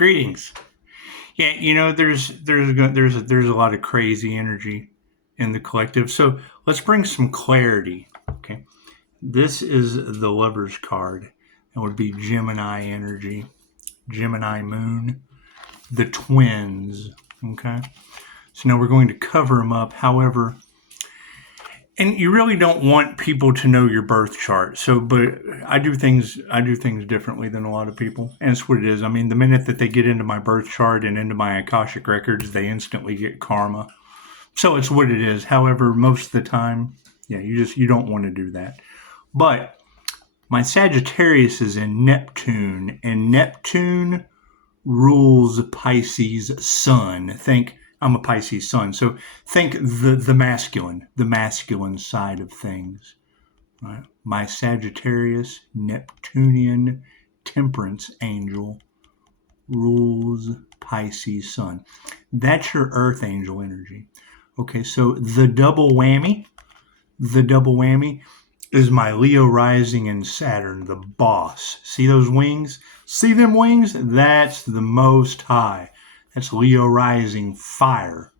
Greetings. Yeah, you know, there's a lot of crazy energy in the collective. So let's bring some clarity. Okay, this is the Lover's card. That would be Gemini energy, Gemini moon, the twins. Okay, so now we're going to cover them up. However, and you really don't want people to know your birth chart. So, but I do things differently than a lot of people, and it's what it is. I mean, the minute that they get into my birth chart and into my Akashic records, they instantly get karma. So it's what it is. However, most of the time, yeah, you don't want to do that. But my Sagittarius is in Neptune, and Neptune rules Pisces sun. I'm a Pisces sun, so think the masculine side of things. Right? My Sagittarius Neptunian temperance angel rules Pisces sun. That's your earth angel energy. Okay, so the double whammy is my Leo rising in Saturn, the boss. See those wings? See them wings? That's the Most High. That's Leo rising fire.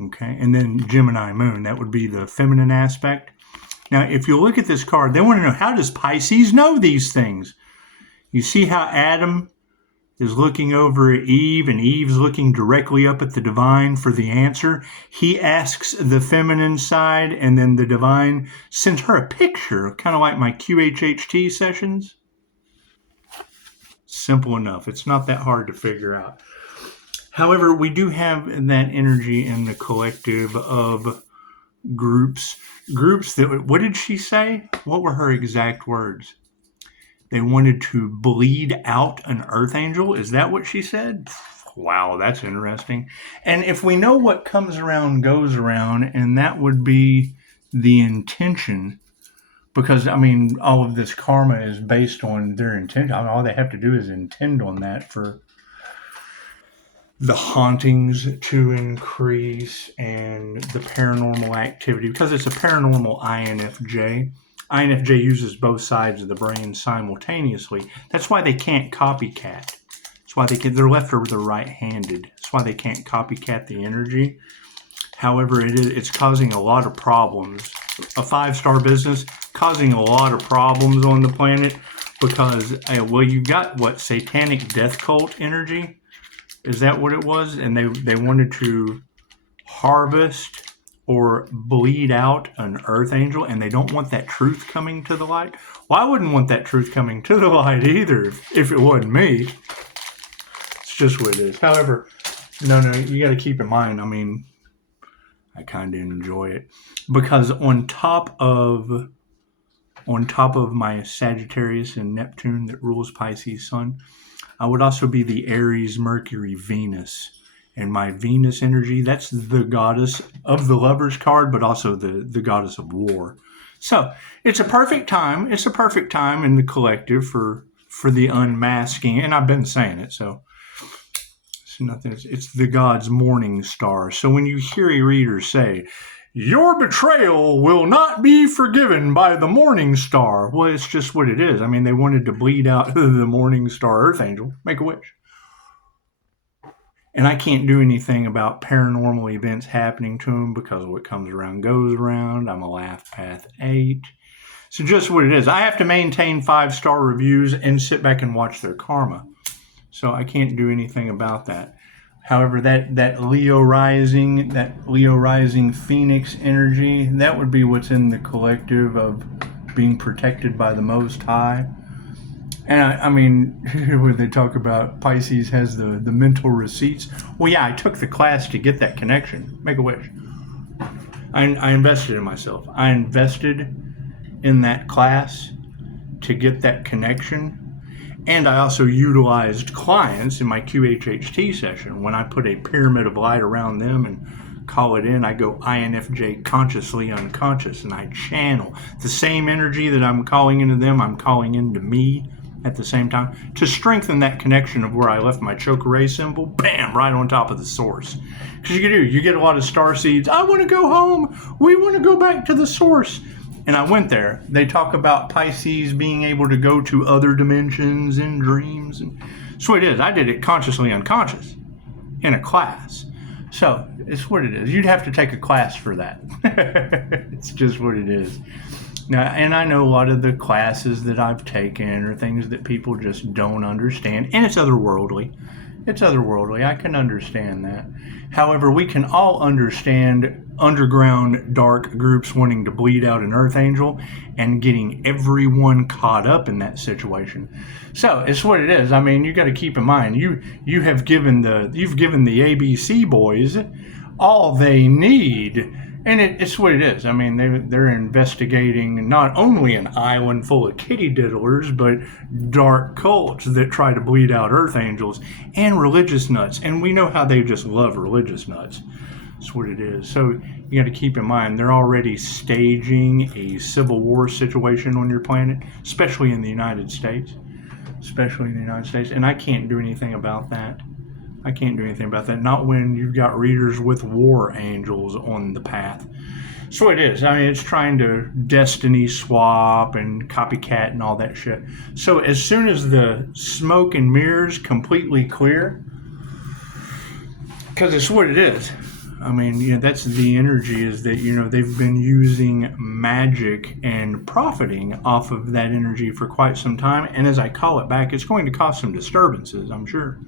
Okay, and then Gemini moon, that would be the feminine aspect. Now, if you look at this card, they want to know, how does Pisces know these things? You see how Adam is looking over at Eve, and Eve's looking directly up at the divine for the answer. He asks the feminine side, and then the divine sends her a picture, kind of like my QHHT sessions. Simple enough. It's not that hard to figure out. However, we do have that energy in the collective of groups that, what did she say? What were her exact words? They wanted to bleed out an earth angel. Is that what she said? Wow, that's interesting. And if we know what comes around goes around, and that would be the intention, because, I mean, all of this karma is based on their intent. I mean, all they have to do is intend on that for the hauntings to increase and the paranormal activity, because it's a paranormal INFJ. INFJ uses both sides of the brain simultaneously. That's why they can't copycat. That's why they're left or they're right-handed. That's why they can't copycat the energy. However, it's causing a lot of problems. A 5-star business causing a lot of problems on the planet because, well, you got what, satanic death cult energy? Is that what it was? And they wanted to harvest or bleed out an earth angel, and they don't want that truth coming to the light. Well, I wouldn't want that truth coming to the light either if it wasn't me. It's just what it is. However, no, you got to keep in mind, I mean, I kind of enjoy it because on top of my Sagittarius and Neptune that rules Pisces sun, I would also be the Aries, Mercury, Venus. And my Venus energy, that's the goddess of the Lover's card, but also the goddess of war. So it's a perfect time. It's a perfect time in the collective for the unmasking. And I've been saying it, so it's nothing. It's the god's morning star. So when you hear a reader say, your betrayal will not be forgiven by the morning star. Well, it's just what it is. I mean, they wanted to bleed out the morning star earth angel. Make a wish. And I can't do anything about paranormal events happening to them because what comes around goes around. I'm a Laugh Path 8. So just what it is. I have to maintain 5-star reviews and sit back and watch their karma. So I can't do anything about that. However, that Leo rising Phoenix energy, that would be what's in the collective of being protected by the Most High. And I mean, when they talk about Pisces has the mental receipts, well, yeah, I took the class to get that connection. Make a wish. I invested in myself. I invested in that class to get that connection. And I also utilized clients in my QHHT session. When I put a pyramid of light around them and call it in, I go INFJ consciously unconscious, and I channel the same energy that I'm calling into them, I'm calling into me at the same time to strengthen that connection of where I left my chokeray symbol, bam, right on top of the source. Because you get a lot of star seeds. I want to go home. We want to go back to the source. And I went there. They talk about Pisces being able to go to other dimensions in dreams. And That's what it is. I did it consciously unconscious in a class. So it's what it is. You'd have to take a class for that. It's just what it is. Now, and I know a lot of the classes that I've taken are things that people just don't understand, and it's otherworldly. It's otherworldly. I can understand that. However, we can all understand underground dark groups wanting to bleed out an earth angel and getting everyone caught up in that situation. So it's what it is. I mean, you got to keep in mind, you've given the ABC boys all they need. And it's what it is. I mean, they're investigating not only an island full of kitty diddlers, but dark cults that try to bleed out earth angels and religious nuts. And we know how they just love religious nuts. That's what it is. So you got to keep in mind, they're already staging a civil war situation on your planet, especially in the United States. And I can't do anything about that. Not when you've got readers with war angels on the path. So it is. I mean, it's trying to destiny swap and copycat and all that shit. So as soon as the smoke and mirrors completely clear, because it's what it is. I mean, that's the energy, is that, they've been using magic and profiting off of that energy for quite some time. And as I call it back, it's going to cause some disturbances, I'm sure.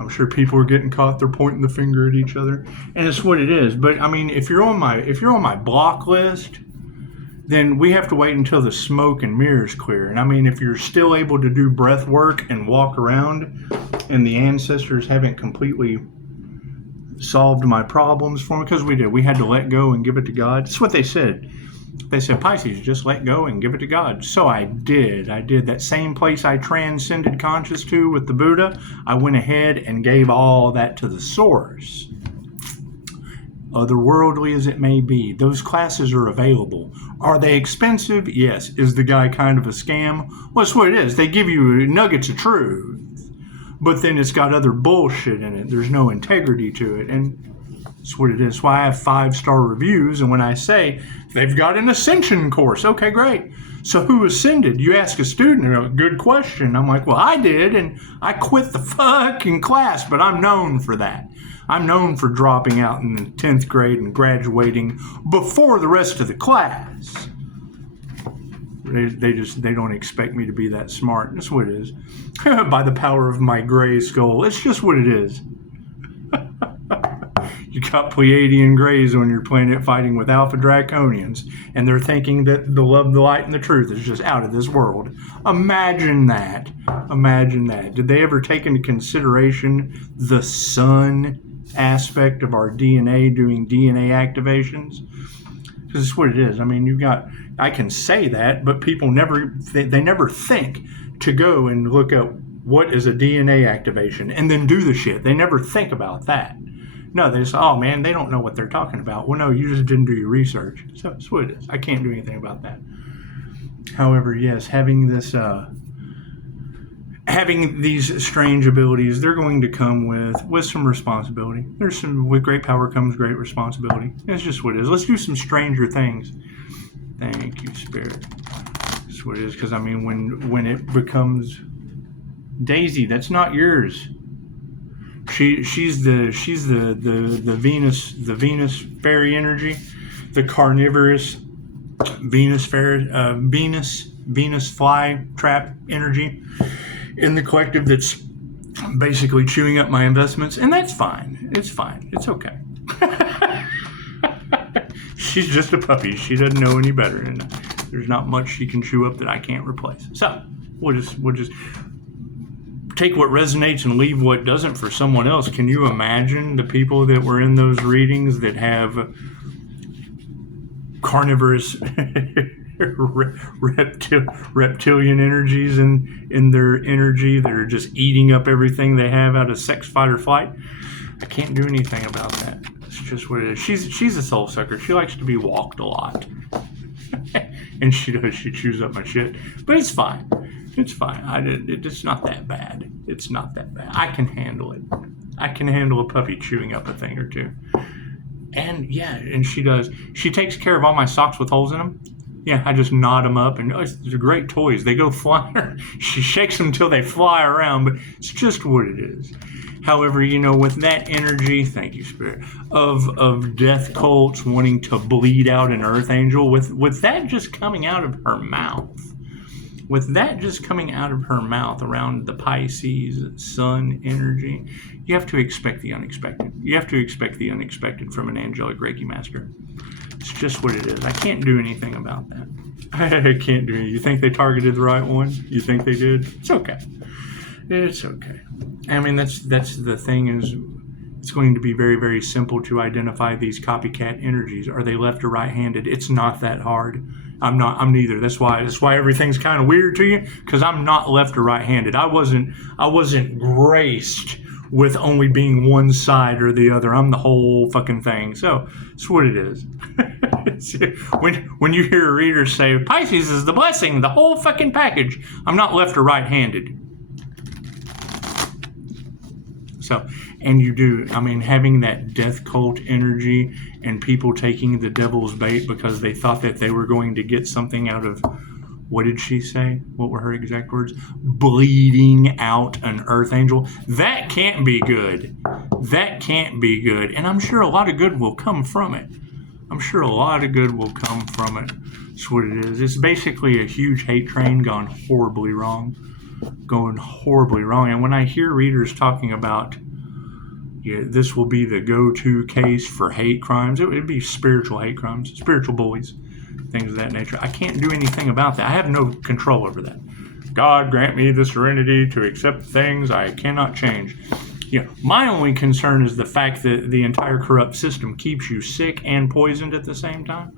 I'm sure people are getting caught. They're pointing the finger at each other, and it's what it is. But I mean, if you're on my block list, then we have to wait until the smoke and mirrors clear. And I mean, if you're still able to do breath work and walk around, and the ancestors haven't completely solved my problems for me, because we had to let go and give it to God. That's what they said. They said, Pisces, just let go and give it to God. So I did. That same place I transcended conscious to with the Buddha. I went ahead and gave all that to the source. Otherworldly as it may be, those classes are available. Are they expensive? Yes. Is the guy kind of a scam? Well, that's what it is. They give you nuggets of truth, but then it's got other bullshit in it. There's no integrity to it. And that's what it is. That's why I have 5-star reviews. And when I say they've got an ascension course, okay, great. So who ascended? You ask a student, a good question. I'm like, well, I did, and I quit the fucking class, but I'm known for that. I'm known for dropping out in the 10th grade and graduating before the rest of the class. They don't expect me to be that smart. That's what it is. By the power of my gray skull. It's just what it is. You got Pleiadian Greys on your planet fighting with Alpha Draconians, and they're thinking that the love, the light, and the truth is just out of this world. Imagine that. Did they ever take into consideration the sun aspect of our DNA doing DNA activations? Because it's what it is. I mean, I can say that, but people never think to go and look up what is a DNA activation and then do the shit. They never think about that. No, they say, oh man, they don't know what they're talking about. Well, no, you just didn't do your research. So that's what it is. I can't do anything about that. However, yes, having these strange abilities, they're going to come with some responsibility. With great power comes great responsibility. It's just what it is. Let's do some stranger things. Thank you, Spirit. That's what it is. Because I mean, when it becomes Daisy, that's not yours. She's the Venus fairy energy, the carnivorous Venus fly trap energy in the collective that's basically chewing up my investments, and that's fine. It's fine. It's okay. She's just a puppy. She doesn't know any better, and there's not much she can chew up that I can't replace. So we'll just take what resonates and leave what doesn't for someone else. Can you imagine the people that were in those readings that have carnivorous reptilian energies in their energy that are just eating up everything they have out of sex, fight, or flight? I can't do anything about that. It's just what it is. She's a soul sucker. She likes to be walked a lot. And she chews up my shit. But it's fine. It's fine. It's not that bad. It's not that bad. I can handle it. I can handle a puppy chewing up a thing or two. And yeah, and she does. She takes care of all my socks with holes in them. Yeah, I just knot them up, and they're great toys. They go flying. She shakes them until they fly around, but it's just what it is. However, with that energy, thank you, Spirit, of death cults wanting to bleed out an Earth Angel, with that just coming out of her mouth, around the Pisces sun energy, you have to expect the unexpected. You have to expect the unexpected from an angelic Reiki master. It's just what it is. I can't do anything about that. I can't do it. You think they targeted the right one? You think they did? It's okay. It's okay. I mean, that's the thing is, it's going to be very, very simple to identify these copycat energies. Are they left or right-handed? It's not that hard. I'm neither. That's why everything's kind of weird to you, because I'm not left or right-handed. I wasn't graced with only being one side or the other. I'm the whole fucking thing. So it's what it is. When you hear a reader say Pisces is the blessing, the whole fucking package, I'm not left or right-handed. So, and you do, I mean, having that death cult energy and people taking the devil's bait because they thought that they were going to get something out of, what did she say? What were her exact words? Bleeding out an Earth Angel. That can't be good. That can't be good. And I'm sure a lot of good will come from it. That's what it is. It's basically a huge hate train gone horribly wrong. And when I hear readers talking about, this will be the go-to case for hate crimes, it would be spiritual hate crimes, spiritual bullies, things of that nature. I can't do anything about that. I have no control over that. God grant me the serenity to accept things I cannot change. My only concern is the fact that the entire corrupt system keeps you sick and poisoned at the same time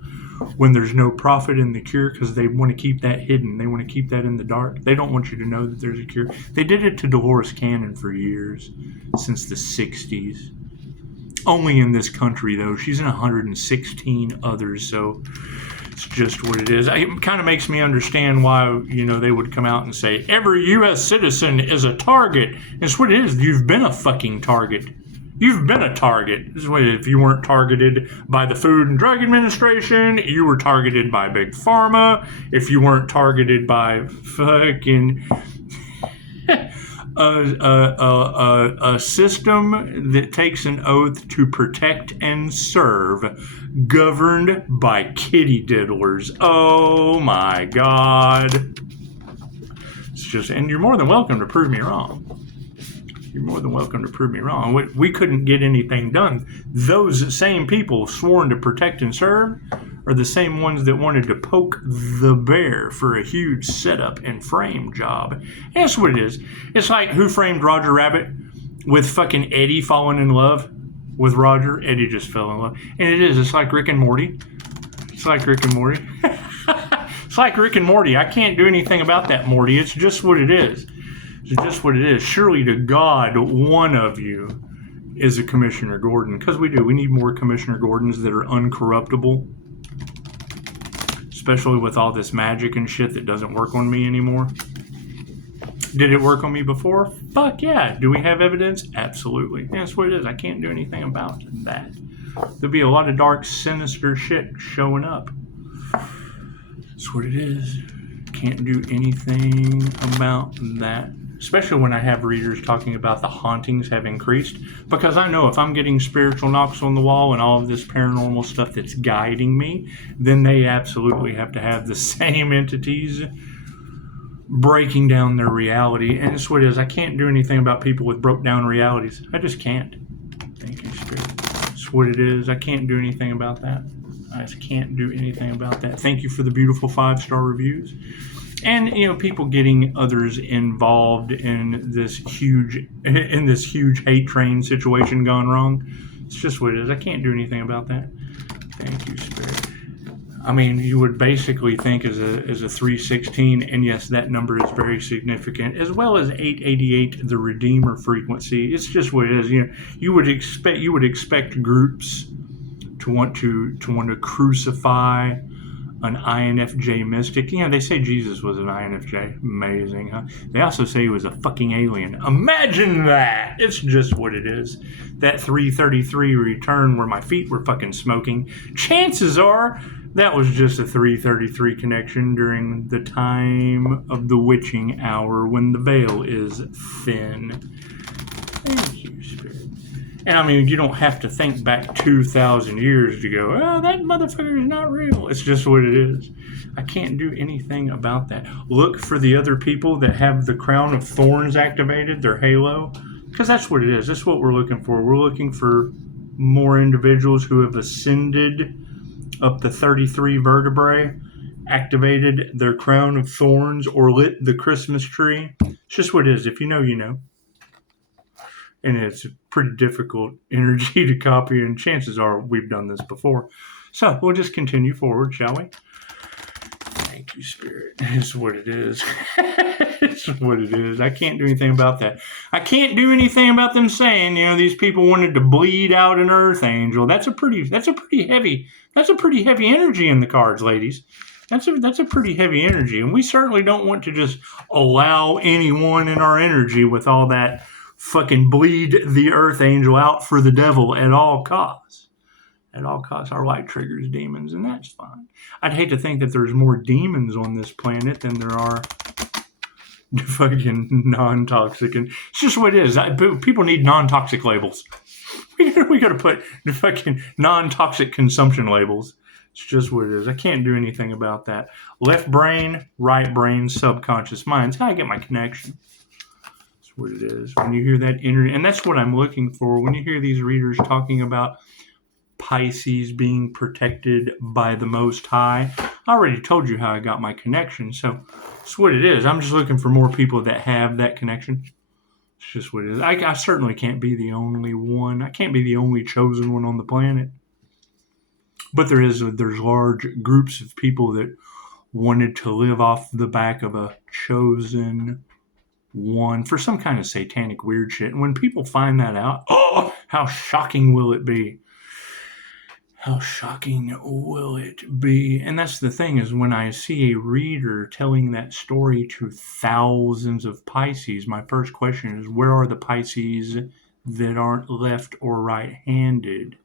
when there's no profit in the cure, because they want to keep that hidden. They want to keep that in the dark. They don't want you to know that there's a cure. They did it to Dolores Cannon for years, since the 60s. Only in this country, though. She's in 116 others, so it's just what it is. It kind of makes me understand why, they would come out and say, every U.S. citizen is a target. It's what it is. You've been a fucking target. You've been a target. If you weren't targeted by the Food and Drug Administration, you were targeted by Big Pharma. If you weren't targeted by fucking a system that takes an oath to protect and serve, governed by kitty diddlers. Oh my God. It's just, and you're more than welcome to prove me wrong. We couldn't get anything done. Those same people sworn to protect and serve are the same ones that wanted to poke the bear for a huge setup and frame job. And that's what it is. It's like Who Framed Roger Rabbit, with fucking Eddie falling in love with Roger. Eddie just fell in love. And it is. It's like Rick and Morty. It's like Rick and Morty. I can't do anything about that, Morty. It's just what it is. Surely to God, one of you is a Commissioner Gordon. Because we do. We need more Commissioner Gordons that are uncorruptible. Especially with all this magic and shit that doesn't work on me anymore. Did it work on me before? Fuck yeah. Do we have evidence? Absolutely. That's what it is. I can't do anything about that. There'll be a lot of dark, sinister shit showing up. That's what it is. Can't do anything about that. Especially when I have readers talking about the hauntings have increased. Because I know if I'm getting spiritual knocks on the wall and all of this paranormal stuff that's guiding me, then they absolutely have to have the same entities breaking down their reality. And it's what it is. I can't do anything about people with broke down realities. I just can't. Thank you, Spirit. It's what it is. I can't do anything about that. I just can't do anything about that. Thank you for the beautiful 5-star reviews. And, people getting others involved in this huge hate train situation gone wrong. It's just what it is. I can't do anything about that. Thank you, Spirit. I mean, you would basically think as a 316, and yes, that number is very significant, as well as 888, the Redeemer frequency. It's just what it is. You would expect groups to want to crucify an INFJ mystic. They say Jesus was an INFJ. Amazing, huh? They also say he was a fucking alien. Imagine that! It's just what it is. That 333 return where my feet were fucking smoking. Chances are That was just a 333 connection during the time of the witching hour when the veil is thin. Thank you, Spirit. And I mean, you don't have to think back 2,000 years to go, oh, that motherfucker is not real. It's just what it is. I can't do anything about that. Look for the other people that have the crown of thorns activated, their halo, because that's what it is. That's what we're looking for. We're looking for more individuals who have ascended up the 33 vertebrae, activated their crown of thorns, or lit the Christmas tree. It's just what it is. If you know, you know. And it's a pretty difficult energy to copy, and chances are we've done this before. So we'll just continue forward, shall we? Thank you, Spirit. It's what it is. It's what it is. I can't do anything about that. I can't do anything about them saying, these people wanted to bleed out an earth angel. That's a pretty heavy energy in the cards, ladies. That's a pretty heavy energy, and we certainly don't want to just allow anyone in our energy with all that fucking bleed the earth angel out for the devil at all costs. At all costs, our light triggers demons, and that's fine. I'd hate to think that there's more demons on this planet than there are fucking non-toxic. And it's just what it is. People need non-toxic labels. We got to put the fucking non-toxic consumption labels. It's just what it is. I can't do anything about that. Left brain, right brain, subconscious mind. It's how I get my connection. That's what it is. When you hear that energy, and that's what I'm looking for. When you hear these readers talking about Pisces being protected by the Most High, I already told you how I got my connection. So it's what it is. I'm just looking for more people that have that connection. It's just what it is. I certainly can't be the only one. I can't be the only chosen one on the planet. But there's large groups of people that wanted to live off the back of a chosen one for some kind of satanic weird shit. And when people find that out, oh, how shocking will it be? How shocking will it be? And that's the thing, is when I see a reader telling that story to thousands of Pisces, my first question is, where are the Pisces that aren't left or right-handed?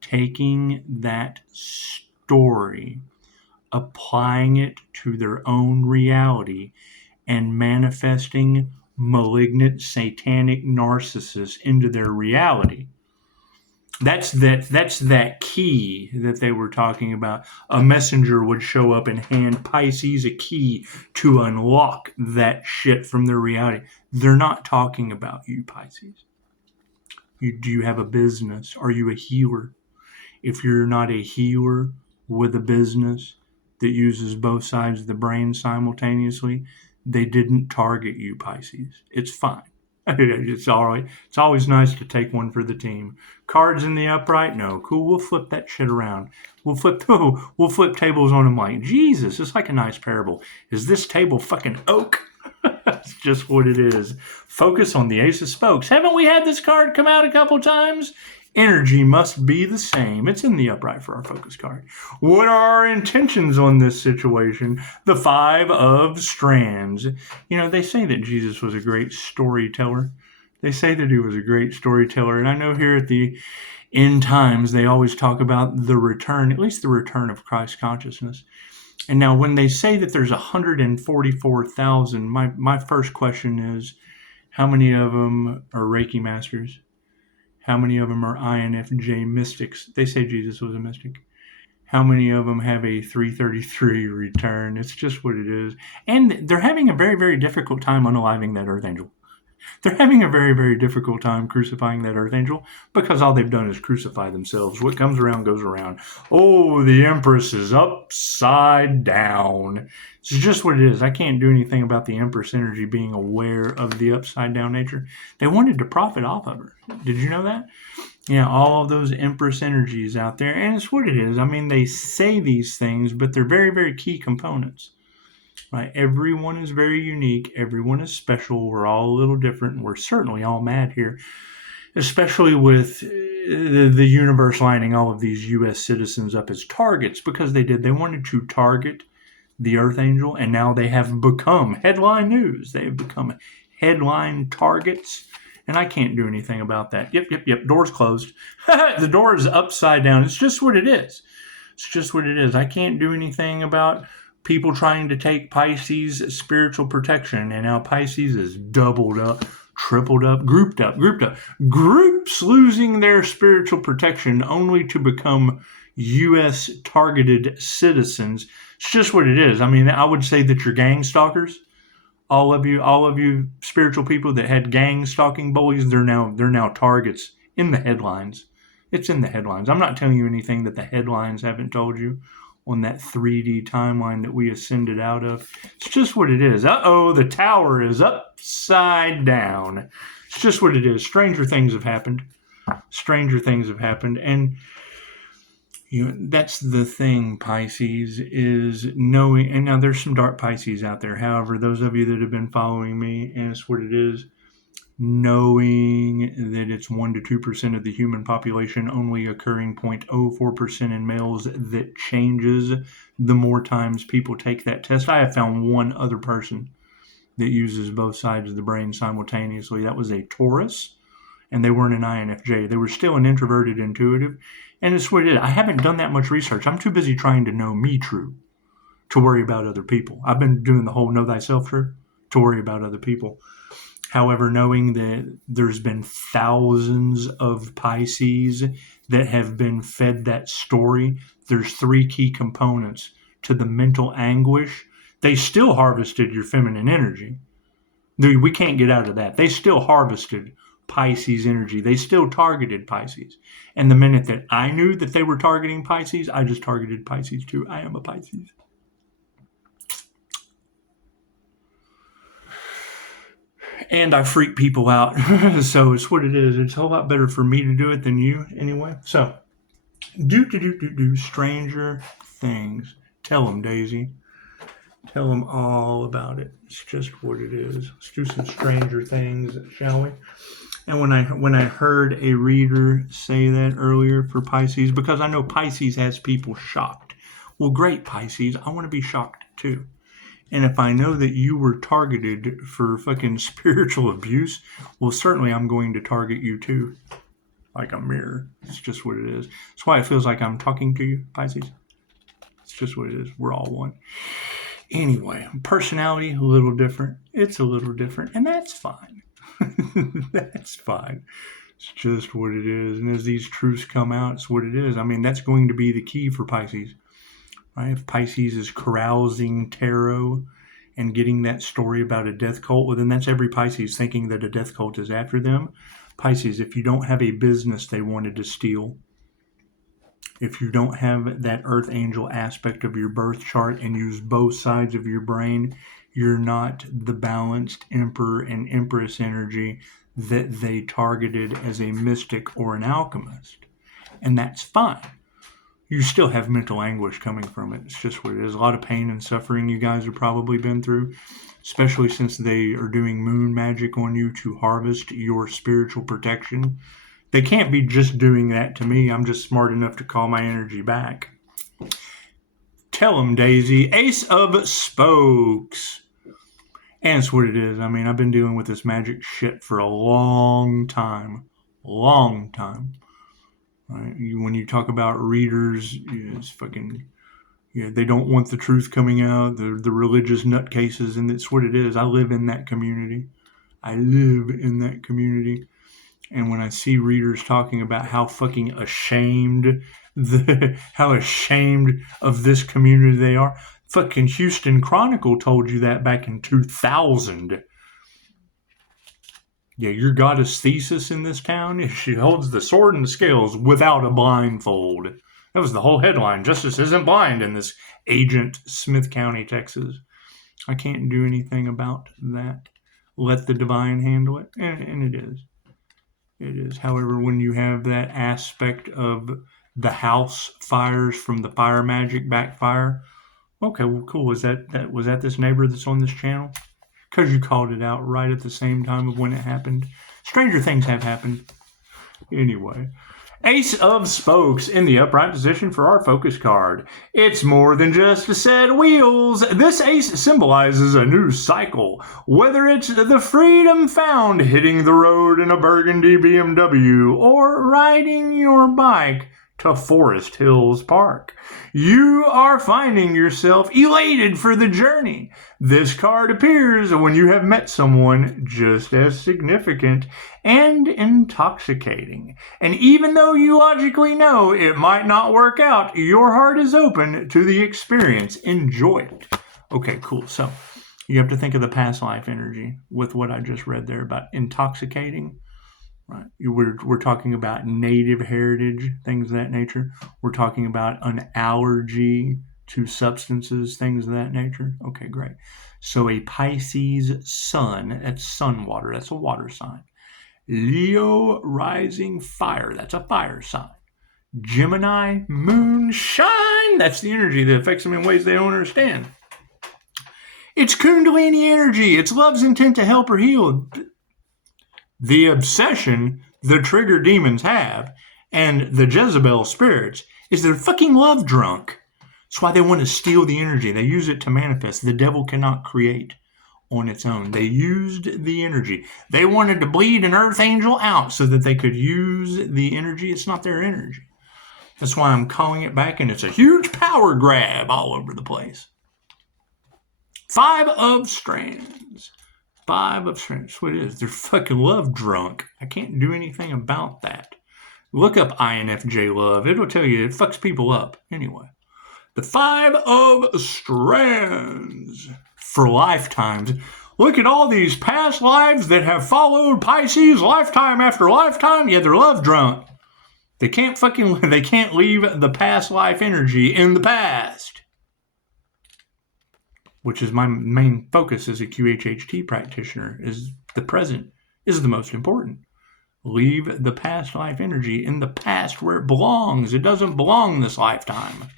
Taking that story, applying it to their own reality, and manifesting malignant satanic narcissists into their reality. That's that key that they were talking about. A messenger would show up and hand Pisces a key to unlock that shit from their reality. They're not talking about you, Pisces. Do you have a business? Are you a healer? If you're not a healer with a business that uses both sides of the brain simultaneously, they didn't target you, Pisces. It's fine. It's all right. It's always nice to take one for the team. Cards in the upright? No. Cool. We'll flip that shit around. We'll flip tables on them like Jesus. It's like a nice parable. Is this table fucking oak? That's just what it is. Focus on the Ace of Spokes. Haven't we had this card come out a couple times? Energy must be the same. It's in the upright for our focus card. What are our intentions on this situation? The Five of Strands. They say that Jesus was a great storyteller. They say that he was a great storyteller. And I know here at the end times, they always talk about the return, at least the return of Christ consciousness. And now when they say that there's 144,000, my first question is, how many of them are Reiki masters? How many of them are INFJ mystics? They say Jesus was a mystic. How many of them have a 333 return? It's just what it is. And they're having a very, very difficult time unaliving that earth angel. They're having a very, very difficult time crucifying that earth angel because all they've done is crucify themselves. What comes around goes around. Oh, the Empress is upside down. It's just what it is. I can't do anything about the Empress energy being aware of the upside down nature. They wanted to profit off of her. Did you know that? Yeah, all of those Empress energies out there. And it's what it is. I mean, they say these things, but they're very, very key components. Right? Everyone is very unique. Everyone is special. We're all a little different. And we're certainly all mad here, especially with the universe lining all of these U.S. citizens up as targets, because they did. They wanted to target the Earth Angel, and now they have become headline news. They have become headline targets, and I can't do anything about that. Yep. Door's closed. The door is upside down. It's just what it is. It's just what it is. I can't do anything about people trying to take Pisces spiritual protection, and now Pisces is doubled up, tripled up, grouped up. Groups losing their spiritual protection only to become U.S. targeted citizens. It's just what it is. I mean, I would say that you're gang stalkers. All of you spiritual people that had gang stalking bullies, they're now targets in the headlines. It's in the headlines. I'm not telling you anything that the headlines haven't told you on that 3D timeline that we ascended out of. It's just what it is. Uh-oh, the tower is upside down. It's just what it is. Stranger things have happened. And that's the thing, Pisces, is knowing, and now there's some dark Pisces out there. However, those of you that have been following me, and it's what it is, knowing that it's 1 to 2% of the human population, only occurring 0.04% in males, that changes the more times people take that test. I have found one other person that uses both sides of the brain simultaneously. That was a Taurus, and they weren't an INFJ. They were still an introverted intuitive, and it's what it is. I haven't done that much research. I'm too busy trying to know me true to worry about other people. I've been doing the whole know thyself true to worry about other people. However, knowing that there's been thousands of Pisces that have been fed that story, there's 3 key components to the mental anguish. They still harvested your feminine energy. We can't get out of that. They still harvested Pisces energy. They still targeted Pisces. And the minute that I knew that they were targeting Pisces, I just targeted Pisces too. I am a Pisces. And I freak people out. So it's what it is. It's a whole lot better for me to do it than you anyway. So, stranger things. Tell them, Daisy. Tell them all about it. It's just what it is. Let's do some stranger things, shall we? And when I heard a reader say that earlier for Pisces, because I know Pisces has people shocked. Well, great, Pisces. I want to be shocked too. And if I know that you were targeted for fucking spiritual abuse, well, certainly I'm going to target you too. Like a mirror. It's just what it is. That's why it feels like I'm talking to you, Pisces. It's just what it is. We're all one. Anyway, personality, a little different. It's a little different, and that's fine. That's fine. It's just what it is. And as these truths come out, it's what it is. I mean, that's going to be the key for Pisces. Right? If Pisces is carousing tarot and getting that story about a death cult, well, then that's every Pisces thinking that a death cult is after them. Pisces, if you don't have a business they wanted to steal, if you don't have that earth angel aspect of your birth chart and use both sides of your brain, you're not the balanced Emperor and Empress energy that they targeted as a mystic or an alchemist. And that's fine. You still have mental anguish coming from it. It's just what it is. A lot of pain and suffering you guys have probably been through, especially since they are doing moon magic on you to harvest your spiritual protection. They can't be just doing that to me. I'm just smart enough to call my energy back. Tell them, Daisy. Ace of Spokes. And it's what it is. I mean, I've been dealing with this magic shit for a long time. Long time. Right? When you talk about readers, it's fucking... Yeah, they don't want the truth coming out. The religious nutcases, and it's what it is. I live in that community. And when I see readers talking about how fucking ashamed of this community they are, fucking Houston Chronicle told you that back in 2000. Yeah, your goddess Thesis in this town, she holds the sword and the scales without a blindfold. That was the whole headline. Justice isn't blind in this Agent, Smith County, Texas. I can't do anything about that. Let the divine handle it. And it is. It is. However, when you have that aspect of the house fires from the fire magic backfire, okay, well, cool. Was that this neighbor that's on this channel? Because you called it out right at the same time of when it happened. Stranger things have happened. Anyway. Ace of Spokes in the upright position for our focus card. It's more than just a set of wheels. This ace symbolizes a new cycle. Whether it's the freedom found hitting the road in a burgundy BMW or riding your bike to Forest Hills Park. You are finding yourself elated for the journey. This card appears when you have met someone just as significant and intoxicating. And even though you logically know it might not work out, your heart is open to the experience. Enjoy it. Okay, cool. So you have to think of the past life energy with what I just read there about intoxicating. Right. We're talking about native heritage, things of that nature. We're talking about an allergy to substances, things of that nature. Okay, great. So a Pisces sun, that's sun water, that's a water sign. Leo rising fire, that's a fire sign. Gemini moonshine, that's the energy that affects them in ways they don't understand. It's Kundalini energy. It's love's intent to help or heal. The obsession the trigger demons have and the Jezebel spirits is they're fucking love drunk. That's why they want to steal the energy. They use it to manifest. The devil cannot create on its own. They used the energy. They wanted to bleed an earth angel out so that they could use the energy. It's not their energy. That's why I'm calling it back, and it's a huge power grab all over the place. 5 of Strands. 5 of Strands. That's what it is. They're fucking love drunk. I can't do anything about that. Look up INFJ love. It'll tell you it fucks people up. Anyway. The 5 of Strands. For lifetimes. Look at all these past lives that have followed Pisces lifetime after lifetime. Yeah, they're love drunk. They can't leave the past life energy in the past. Which is my main focus as a QHHT practitioner, is the present is the most important. Leave the past life energy in the past where it belongs. It doesn't belong this lifetime.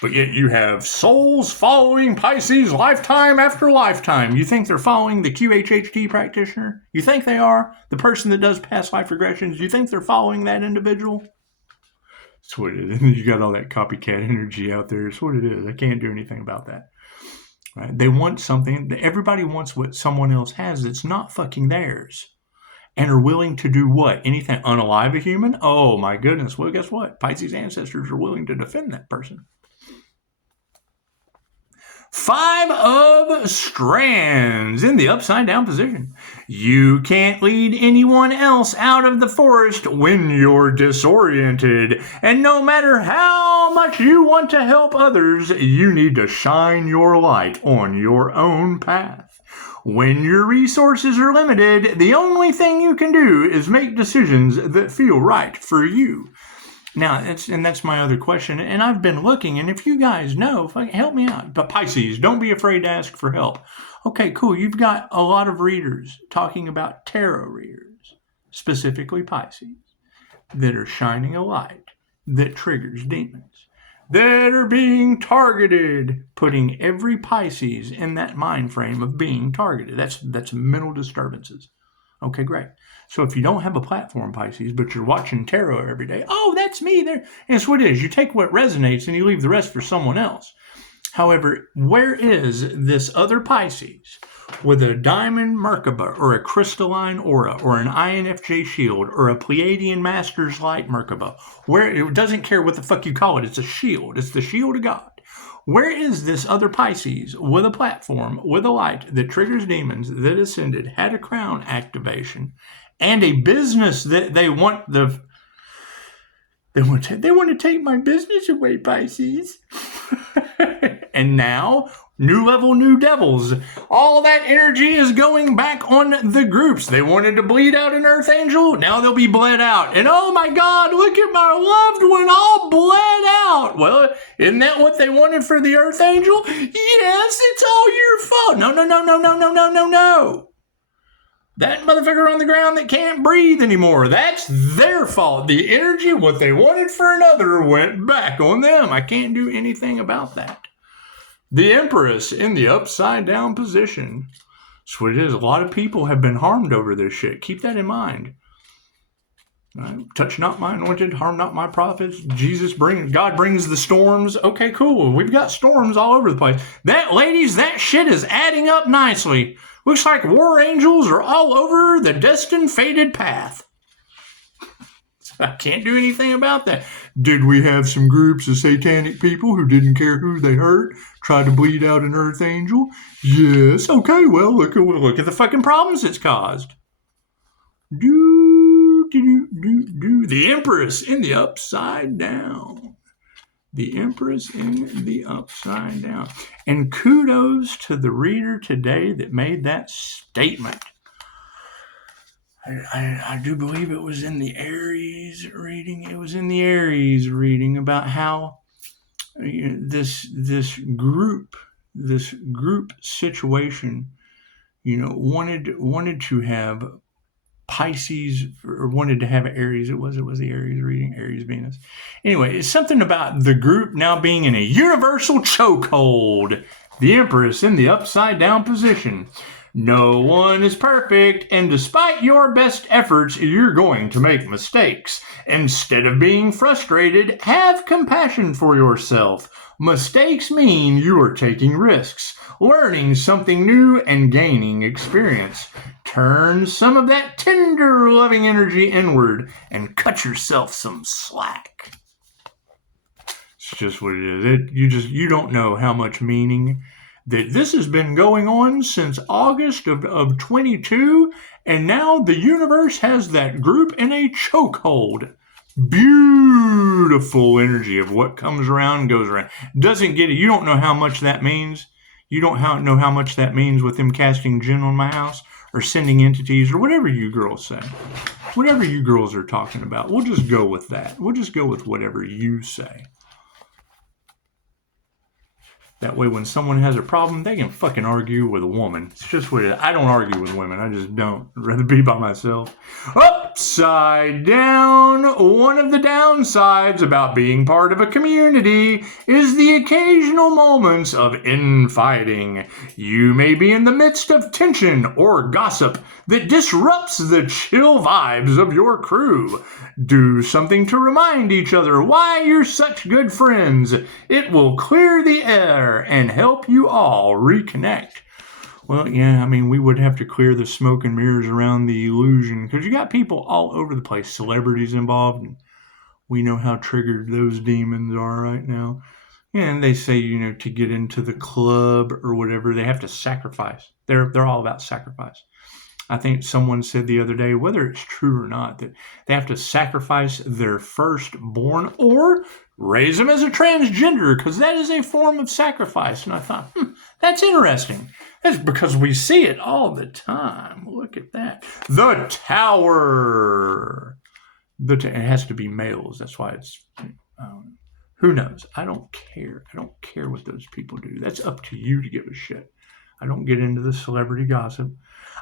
But yet you have souls following Pisces lifetime after lifetime. You think they're following the QHHT practitioner? You think they are? The person that does past life regressions, you think they're following that individual? That's what it is. You got all that copycat energy out there. It's what it is. I can't do anything about that. Right? They want something. Everybody wants what someone else has that's not fucking theirs. And are willing to do what? Anything? Unalive a human? Oh my goodness. Well, guess what? Pisces ancestors are willing to defend that person. 5 of Strands in the upside down position. You can't lead anyone else out of the forest when you're disoriented. And no matter how much you want to help others, you need to shine your light on your own path. When your resources are limited, the only thing you can do is make decisions that feel right for you. Now, that's my other question, and I've been looking, and if you guys know, help me out. But Pisces, don't be afraid to ask for help. Okay, cool. You've got a lot of readers talking about tarot readers, specifically Pisces, that are shining a light that triggers demons, that are being targeted, putting every Pisces in that mind frame of being targeted. That's mental disturbances. Okay, great. So if you don't have a platform, Pisces, but you're watching tarot every day, oh, that's me there. And it's what it is. You take what resonates and you leave the rest for someone else. However, where is this other Pisces with a diamond Merkaba or a crystalline aura or an INFJ shield or a Pleiadian Master's Light Merkaba? Where it doesn't care what the fuck you call it. It's a shield. It's the shield of God. Where is this other Pisces with a platform, with a light that triggers demons, that ascended, had a crown activation, and a business that they want to take my business away, Pisces. And now, new level, new devils. All that energy is going back on the groups. They wanted to bleed out an Earth Angel. Now they'll be bled out. And oh my God, look at my loved one all bled out. Well, isn't that what they wanted for the Earth Angel? Yes, it's all your fault. No. That motherfucker on the ground that can't breathe anymore, that's their fault. The energy, what they wanted for another, went back on them. I can't do anything about that. The Empress in the upside down position. That's what it is. A lot of people have been harmed over this shit. Keep that in mind. Right? Touch not my anointed, harm not my prophets. God brings the storms. Okay, cool. We've got storms all over the place. Ladies, that shit is adding up nicely. Looks like war angels are all over the destined fated path. I can't do anything about that. Did we have some groups of satanic people who didn't care who they hurt, tried to bleed out an earth angel? Yes. Okay, well, look at the fucking problems it's caused. The Empress in the Upside Down. The Empress in the Upside Down. And kudos to the reader today that made that statement. I do believe it was in the Aries reading. It was in the Aries reading about how this group situation, wanted to have Pisces, or wanted to have Aries. It was the Aries reading, Aries Venus. Anyway, it's something about the group now being in a universal chokehold. The Empress in the upside down position. No one is perfect, and despite your best efforts, you're going to make mistakes. Instead of being frustrated, have compassion for yourself. Mistakes mean you are taking risks, learning something new, and gaining experience. Turn some of that tender, loving energy inward and cut yourself some slack. It's just what it is. You don't know how much meaning that this has been going on since August of 22, and now the universe has that group in a chokehold. Beautiful energy of what comes around goes around. Doesn't get it. You don't know how much that means. You don't know how much that means with them casting gin on my house or sending entities or whatever you girls say. Whatever you girls are talking about. We'll just go with that. We'll just go with whatever you say. That way, when someone has a problem, they can fucking argue with a woman. It's just what it is. I don't argue with women. I just don't. I'd rather be by myself. Upside down. One of the downsides about being part of a community is the occasional moments of infighting. You may be in the midst of tension or gossip that disrupts the chill vibes of your crew. Do something to remind each other why you're such good friends. It will clear the air and help you all reconnect. Well, yeah, I mean, we would have to clear the smoke and mirrors around the illusion because you got people all over the place, celebrities involved, and we know how triggered those demons are right now. And they say, to get into the club or whatever, they have to sacrifice. They're all about sacrifice. I think someone said the other day, whether it's true or not, that they have to sacrifice their firstborn or raise them as a transgender because that is a form of sacrifice. And I thought, that's interesting. That's because we see it all the time. Look at that. The Tower. It has to be males. That's why it's... who knows? I don't care. I don't care what those people do. That's up to you to give a shit. I don't get into the celebrity gossip.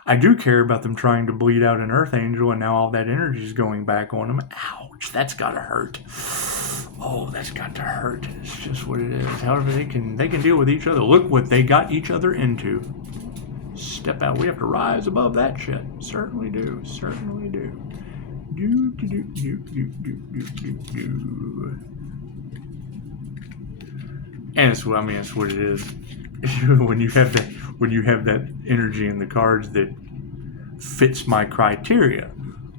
I do care about them trying to bleed out an earth angel, and now all that energy is going back on them. Ouch, that's got to hurt. Oh, that's got to hurt. It's just what it is. However, they can deal with each other. Look what they got each other into. Step out. We have to rise above that shit. Certainly do. Certainly do. Do. And it's what it is. when you have that energy in the cards that fits my criteria,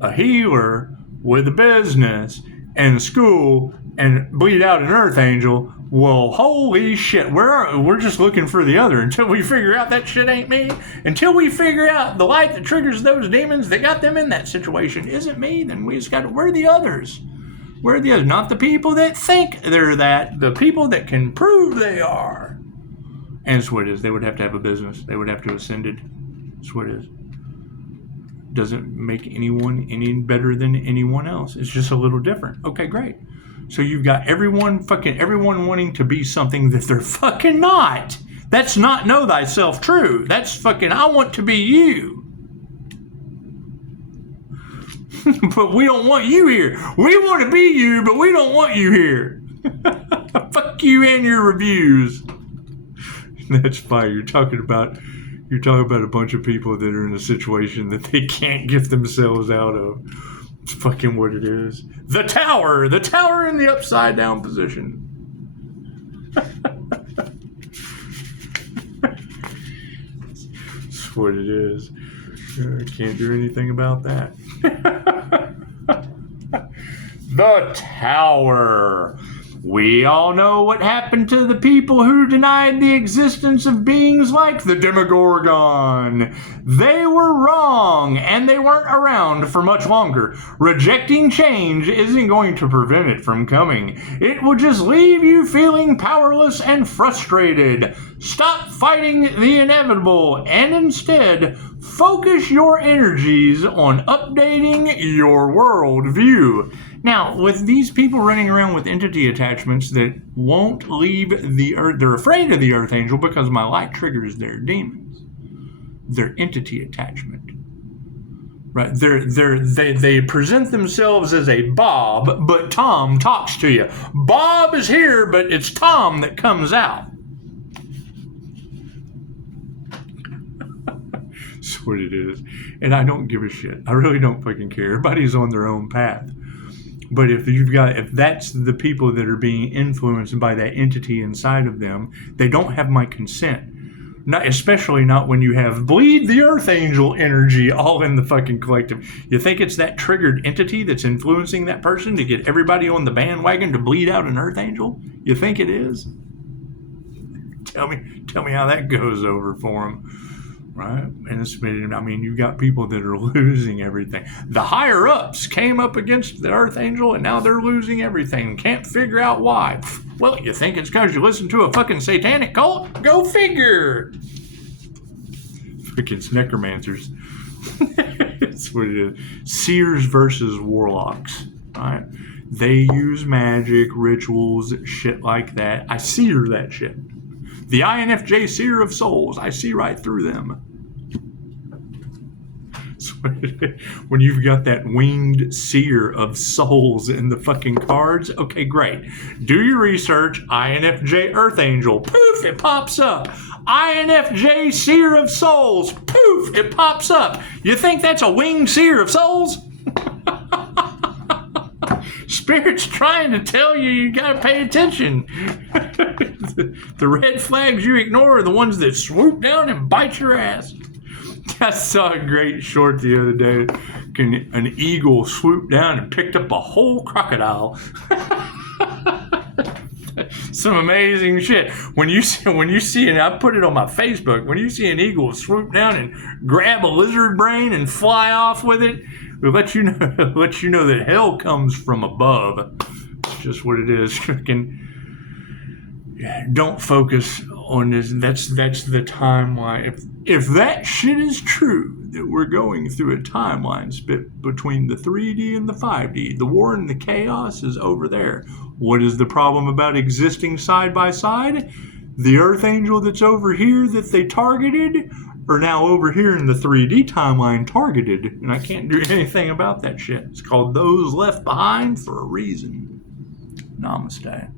a healer with a business and a school and bleed out an earth angel, well, holy shit, we're just looking for the other until we figure out that shit ain't me. Until we figure out the light that triggers those demons that got them in that situation isn't me, then we just got we're the others. We're the others, not the people that think they're that, the people that can prove they are. And it's what it is. They would have to have a business. They would have to have ascended. That's what it is. Doesn't make anyone any better than anyone else. It's just a little different. Okay, great. So you've got everyone wanting to be something that they're fucking not. That's not know thyself true. That's fucking I want to be you. But we don't want you here. We want to be you, but we don't want you here. Fuck you and your reviews. That's fine. You're talking about a bunch of people that are in a situation that they can't get themselves out of. It's fucking what it is. The Tower in the upside down position. That's what it is. I can't do anything about that. The Tower. We all know what happened to the people who denied the existence of beings like the Demogorgon. They were wrong, and they weren't around for much longer. Rejecting change isn't going to prevent it from coming. It will just leave you feeling powerless and frustrated. Stop fighting the inevitable, and instead, focus your energies on updating your worldview. Now, with these people running around with entity attachments that won't leave the earth, they're afraid of the Earth Angel because my light triggers their demons. Their entity attachment. Right? They present themselves as a Bob, but Tom talks to you. Bob is here, but it's Tom that comes out. That's what it is. And I don't give a shit. I really don't fucking care. Everybody's on their own path. But if that's the people that are being influenced by that entity inside of them, they don't have my consent. Not, especially not when you have bleed the Earth Angel energy all in the fucking collective. You think it's that triggered entity that's influencing that person to get everybody on the bandwagon to bleed out an Earth Angel? You think it is? Tell me how that goes over for them. Right? And it's, I mean, you've got people that are losing everything. The higher ups came up against the Earth Angel and now they're losing everything. Can't figure out why. Well, you think it's because you listen to a fucking satanic cult? Go figure. Fucking necromancers. That's what it is. Seers versus warlocks. Right? They use magic, rituals, shit like that. I seer that shit. The INFJ seer of souls. I see right through them. When you've got that winged seer of souls in the fucking cards, okay, great. Do your research. INFJ Earth Angel. Poof, it pops up. INFJ seer of souls. Poof, it pops up. You think that's a winged seer of souls? Spirit's trying to tell you you gotta pay attention. The red flags you ignore are the ones that swoop down and bite your ass. I saw a great short the other day. An eagle swooped down and picked up a whole crocodile. Some amazing shit. When you see, and I put it on my Facebook, when you see an eagle swoop down and grab a lizard brain and fly off with it, it'll let you know that hell comes from above. It's just what it is. Don't focus on this. That's the timeline. If that shit is true, that we're going through a timeline split between the 3D and the 5D, the war and the chaos is over there. What is the problem about existing side by side? The Earth Angel that's over here that they targeted are now over here in the 3D timeline targeted, and I can't do anything about that shit. It's called Those Left Behind for a reason. Namaste.